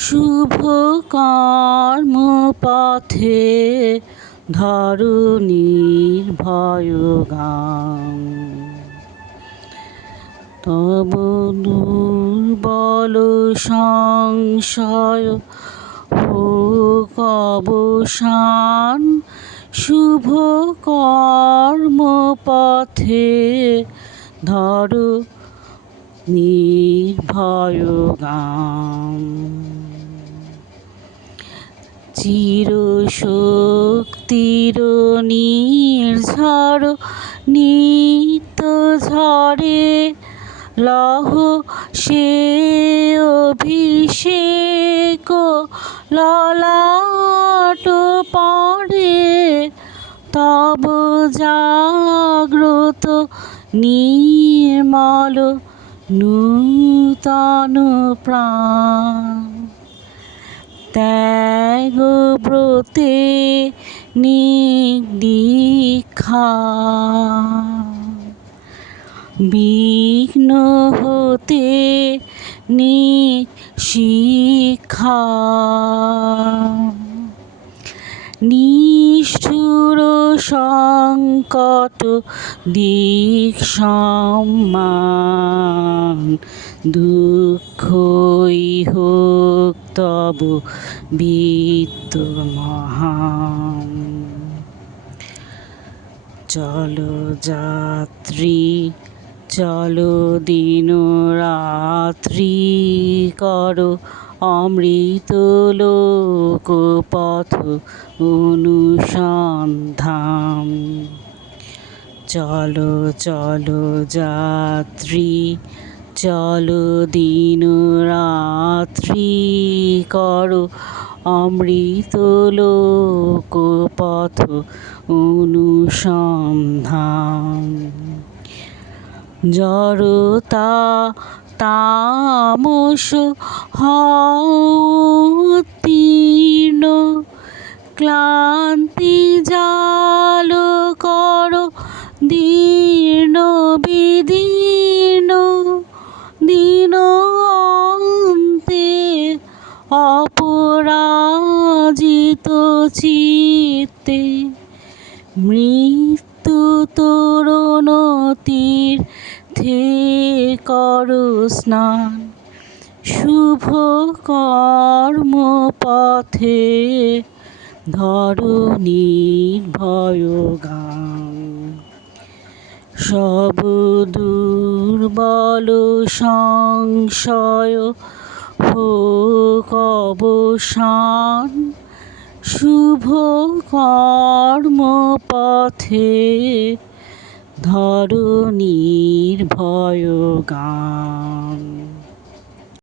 শুভ কর্ম পথে ধরণীর ভয়গান। তব দুর্বল সংশয় হোক অবসান। শুভ কর্ম পথে ধরণীর ভয়গান। চিরশক্তির নির্ঝর নিত্য ঝরে লহ সে অভিষেক ললাট পড়ে। তব জাগ্রত নির্মল নূতন প্রাণ। ত্যাগ ব্রতে নিদীক্ষা বিঘ্ন হতে নিশিক্ষা। নিষ্ঠুর সংকট দিক সম্মান। দুঃখই হোক তব বৃত্ত মহান। চলো যাত্রী চলো দিন রাত্রি করো অমৃত লোক পথ অনুসন্ধান। চলো চলো যাত্রী চলো দিন রাত্রি করো অমৃত লোক পথ অনুসন্ধান। জড়তা তামস হীন ক্লান্তি জাল করো দীর্ণ বিদীর্ণ। দীন অন্তে অপরাজিত চিত্তে মৃত্যু তরুণ তীর্থে করো স্নান। শুভ কর্ম পথে ধরণীর ভয়গান। সব দুর্বল সংশয় হোক অবসান। শুভ কর্ম পথে ধরণীর ভয়গান।